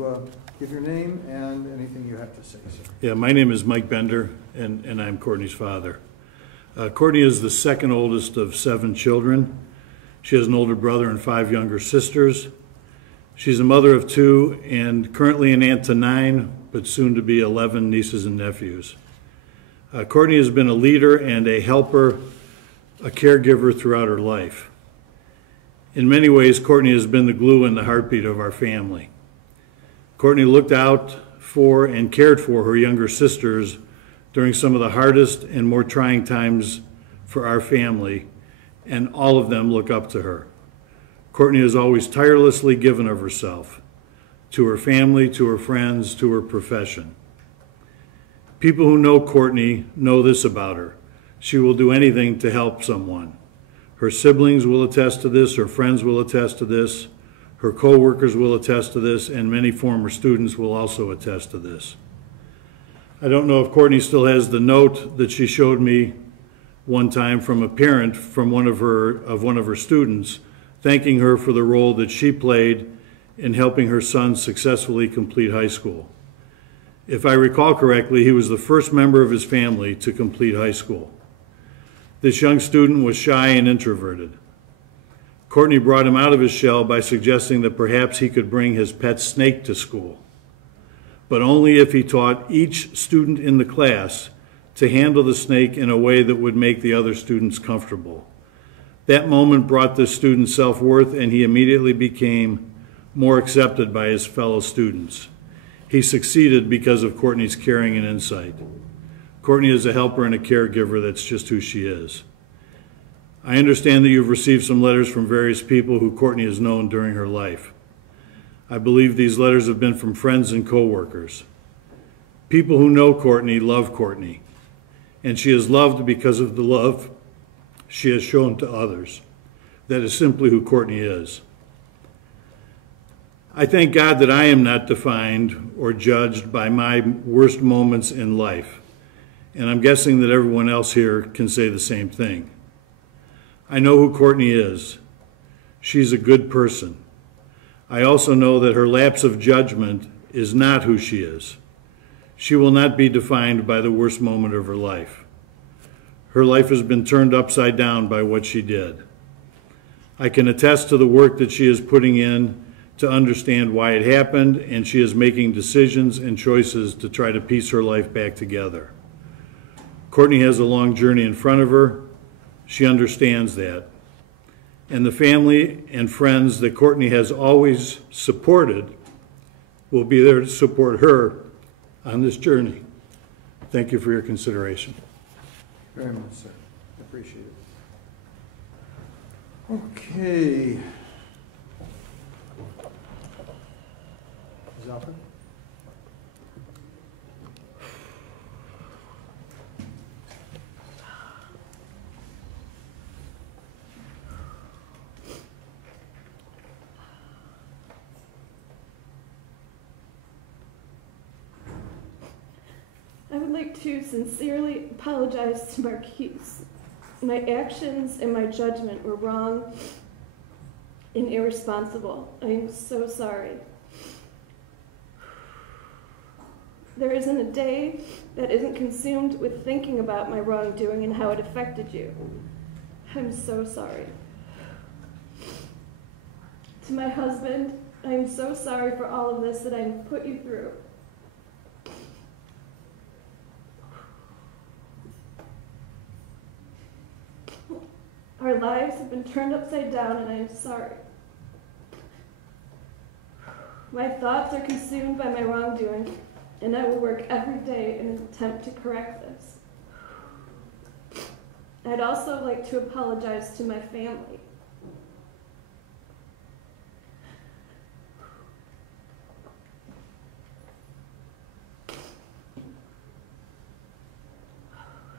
to give your name and anything you have to say, sir. Yeah, my name is Mike Bender, and I'm Courtney's father. Courtney is the second oldest of 7 children. She has an older brother and 5 younger sisters. She's a mother of 2 and currently an aunt to 9, but soon to be 11 nieces and nephews. Courtney has been a leader and a helper, a caregiver throughout her life. In many ways, Courtney has been the glue and the heartbeat of our family. Courtney looked out for and cared for her younger sisters during some of the hardest and more trying times for our family, and all of them look up to her. Courtney has always tirelessly given of herself, to her family, to her friends, to her profession. People who know Courtney know this about her. She will do anything to help someone. Her siblings will attest to this, her friends will attest to this, her co-workers will attest to this, and many former students will also attest to this. I don't know if Courtney still has the note that she showed me one time from a parent from one of her students, thanking her for the role that she played in helping her son successfully complete high school. If I recall correctly, he was the first member of his family to complete high school. This young student was shy and introverted. Courtney brought him out of his shell by suggesting that perhaps he could bring his pet snake to school, but only if he taught each student in the class to handle the snake in a way that would make the other students comfortable. That moment brought this student self-worth, and he immediately became more accepted by his fellow students. He succeeded because of Courtney's caring and insight. Courtney is a helper and a caregiver. That's just who she is. I understand that you've received some letters from various people who Courtney has known during her life. I believe these letters have been from friends and co-workers. People who know Courtney love Courtney, and she is loved because of the love she has shown to others. That is simply who Courtney is. I thank God that I am not defined or judged by my worst moments in life, and I'm guessing that everyone else here can say the same thing. I know who Courtney is. She's a good person. I also know that her lapse of judgment is not who she is. She will not be defined by the worst moment of her life. Her life has been turned upside down by what she did. I can attest to the work that she is putting in to understand why it happened, and she is making decisions and choices to try to piece her life back together. Courtney has a long journey in front of her. She understands that. And the family and friends that Courtney has always supported will be there to support her on this journey. Thank you for your consideration. Very much, sir. Appreciate it. Okay. Ms. Alford? I would like to sincerely apologize to Marquise. My actions and my judgment were wrong and irresponsible. I am so sorry. There isn't a day that isn't consumed with thinking about my wrongdoing and how it affected you. I'm so sorry. To my husband, I am so sorry for all of this that I have put you through. Our lives have been turned upside down, and I am sorry. My thoughts are consumed by my wrongdoing, and I will work every day in an attempt to correct this. I'd also like to apologize to my family.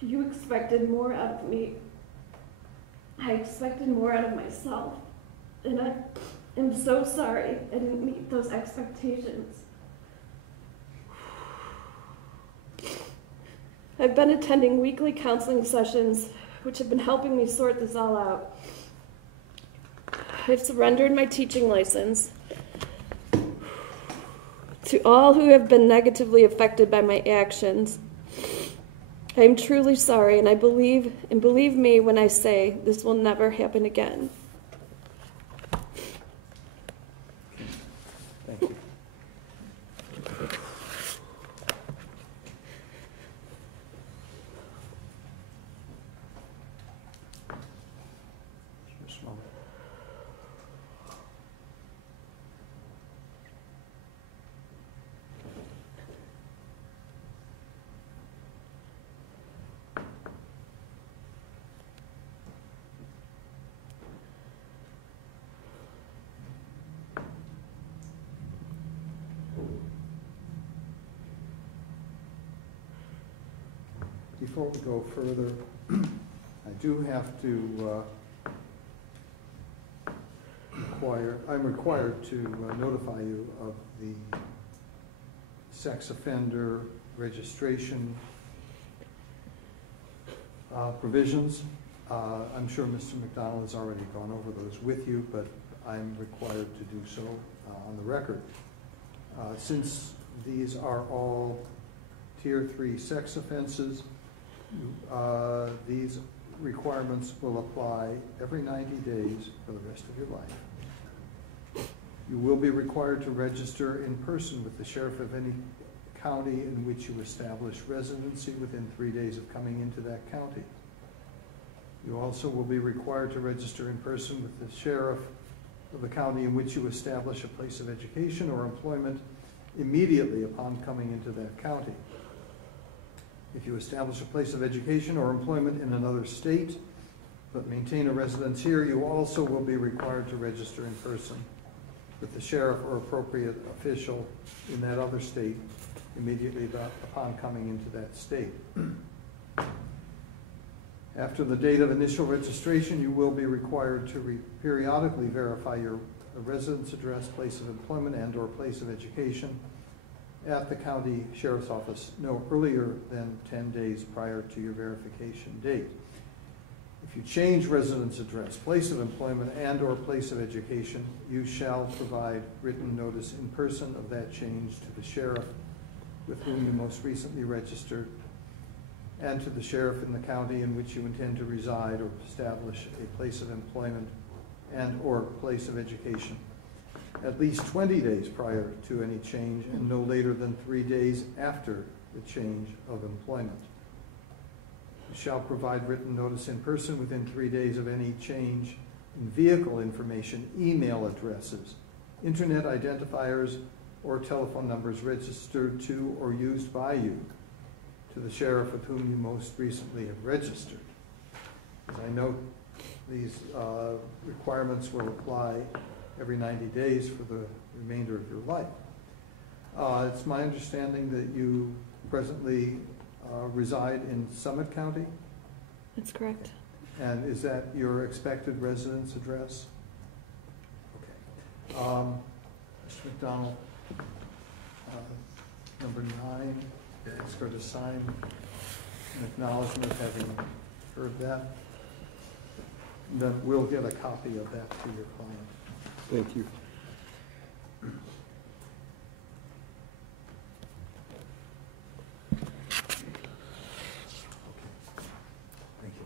You expected more out of me. I expected more out of myself, and I am so sorry I didn't meet those expectations. I've been attending weekly counseling sessions, which have been helping me sort this all out. I've surrendered my teaching license. To all who have been negatively affected by my actions, I am truly sorry, and believe me when I say this will never happen again. Thank you. Just a moment. Before we go further, I do have to I'm required to notify you of the sex offender registration provisions. I'm sure Mr. McDonald has already gone over those with you, but I'm required to do so on the record. Since these are all Tier 3 sex offenses, these requirements will apply every 90 days for the rest of your life. You will be required to register in person with the sheriff of any county in which you establish residency within 3 days of coming into that county. You also will be required to register in person with the sheriff of the county in which you establish a place of education or employment immediately upon coming into that county. If you establish a place of education or employment in another state, but maintain a residence here, you also will be required to register in person with the sheriff or appropriate official in that other state immediately upon coming into that state. After the date of initial registration, you will be required to periodically verify your residence address, place of employment, and/or place of education at the county sheriff's office no earlier than 10 days prior to your verification date. If you change residence address, place of employment, and/or place of education, you shall provide written notice in person of that change to the sheriff with whom you most recently registered, and to the sheriff in the county in which you intend to reside or establish a place of employment and/or place of education, at least 20 days prior to any change and no later than 3 days after the change of employment. You shall provide written notice in person within 3 days of any change in vehicle information, email addresses, internet identifiers, or telephone numbers registered to or used by you to the sheriff with whom you most recently have registered. As I note, these requirements will apply every 90 days for the remainder of your life. It's my understanding that you presently reside in Summit County? That's correct. And is that your expected residence address? Okay. Mr. McDonald, number 9, ask her to sign an acknowledgement of having heard that. And then we'll get a copy of that to your client. Thank you. Thank you.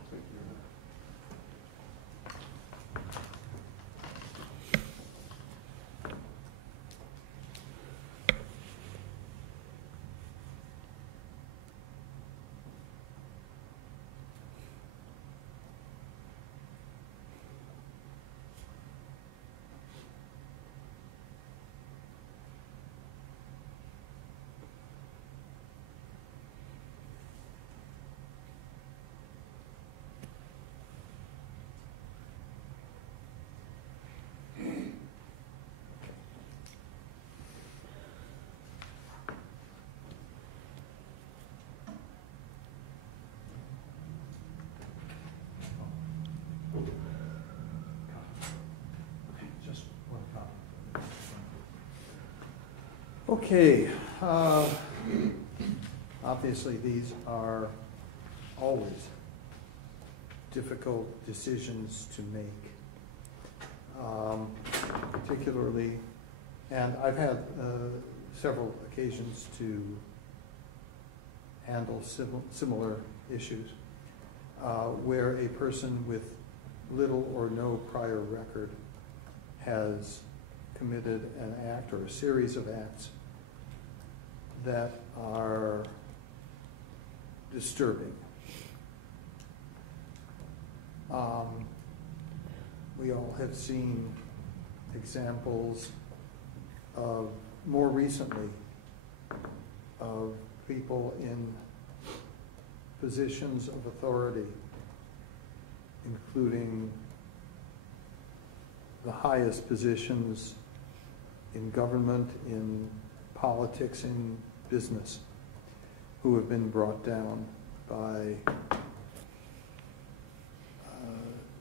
Just one copy. Okay. Obviously, these are always difficult decisions to make, particularly, and I've had several occasions to handle similar issues, where a person with little or no prior record has committed an act or a series of acts that are disturbing. We all have seen examples of, more recently, of people in positions of authority, including the highest positions in government, in politics, in business, who have been brought down by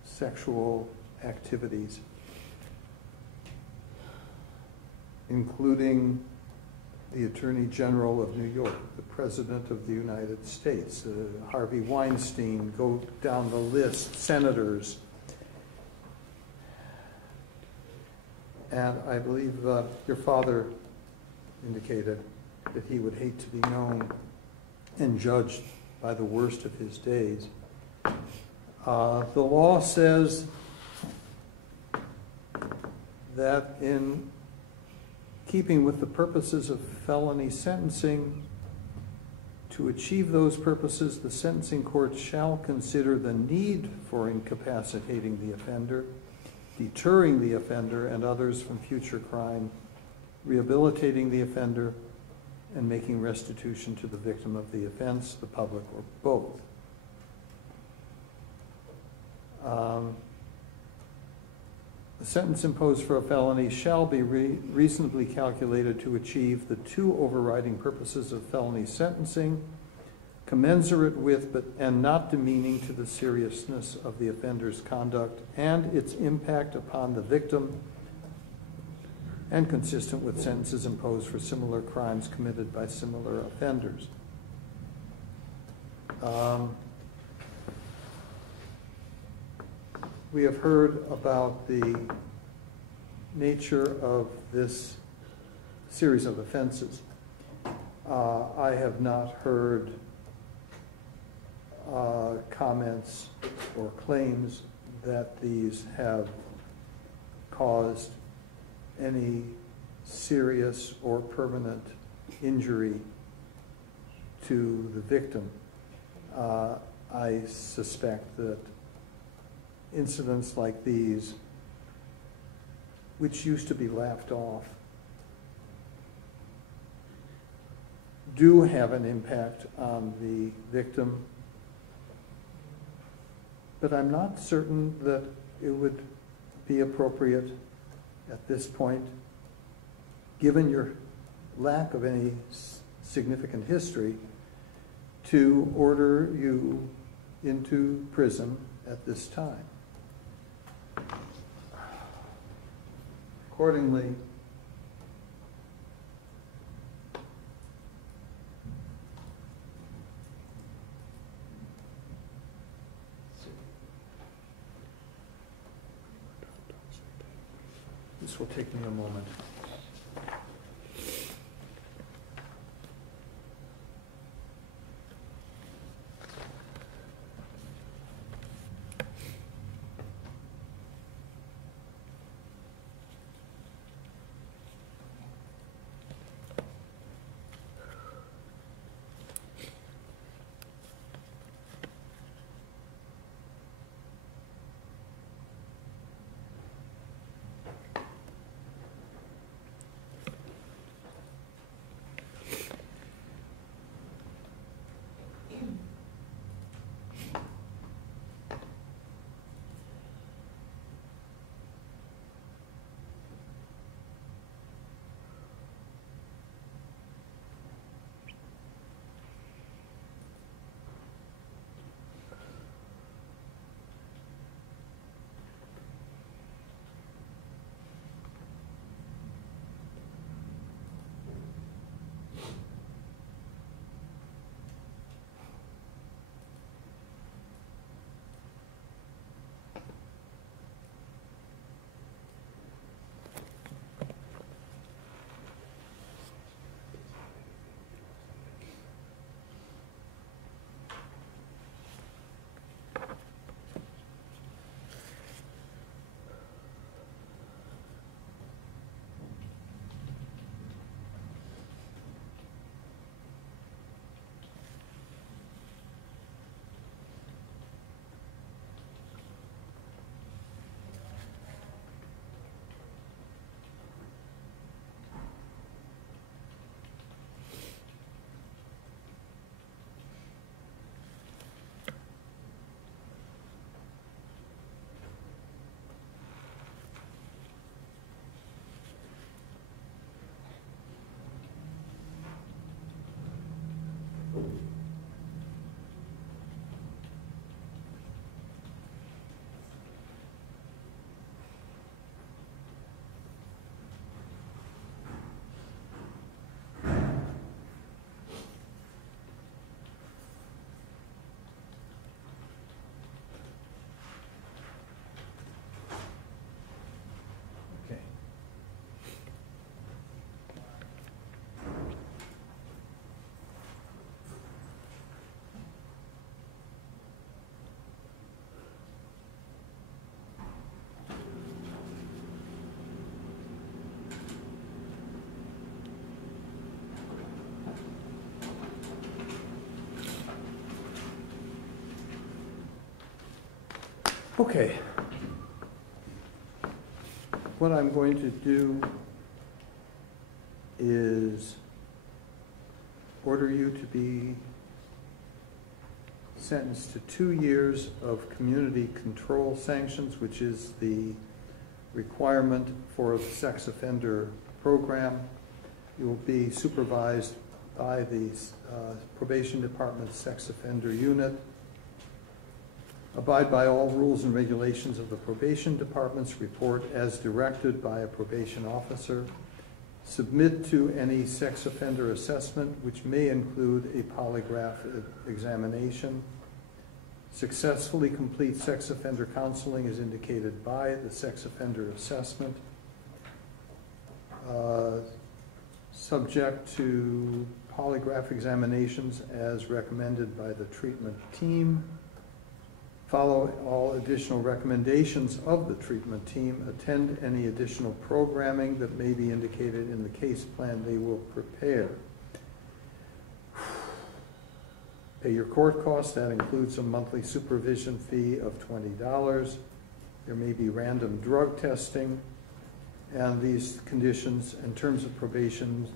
sexual activities, including the Attorney General of New York, the President of the United States, Harvey Weinstein, go down the list, senators. And I believe your father indicated that he would hate to be known and judged by the worst of his days. The law says that in keeping with the purposes of felony sentencing, to achieve those purposes, the sentencing court shall consider the need for incapacitating the offender, deterring the offender and others from future crime, rehabilitating the offender, and making restitution to the victim of the offense, the public, or both. The sentence imposed for a felony shall be reasonably calculated to achieve the two overriding purposes of felony sentencing, commensurate with and not demeaning to the seriousness of the offender's conduct and its impact upon the victim, and consistent with sentences imposed for similar crimes committed by similar offenders. We have heard about the nature of this series of offenses. I have not heard comments or claims that these have caused any serious or permanent injury to the victim. I suspect that incidents like these, which used to be laughed off, do have an impact on the victim, but I'm not certain that it would be appropriate at this point, given your lack of any significant history, to order you into prison at this time. Accordingly, this will take me a moment. Okay. What I'm going to do is order you to be sentenced to 2 years of community control sanctions, which is the requirement for the sex offender program. You will be supervised by the probation department sex offender unit. Abide by all rules and regulations of the probation department's report as directed by a probation officer. Submit to any sex offender assessment, which may include a polygraph examination. Successfully complete sex offender counseling as indicated by the sex offender assessment. Subject to polygraph examinations as recommended by the treatment team. Follow all additional recommendations of the treatment team. Attend any additional programming that may be indicated in the case plan they will prepare. Pay your court costs. That includes a monthly supervision fee of $20. There may be random drug testing. And these conditions and terms of probation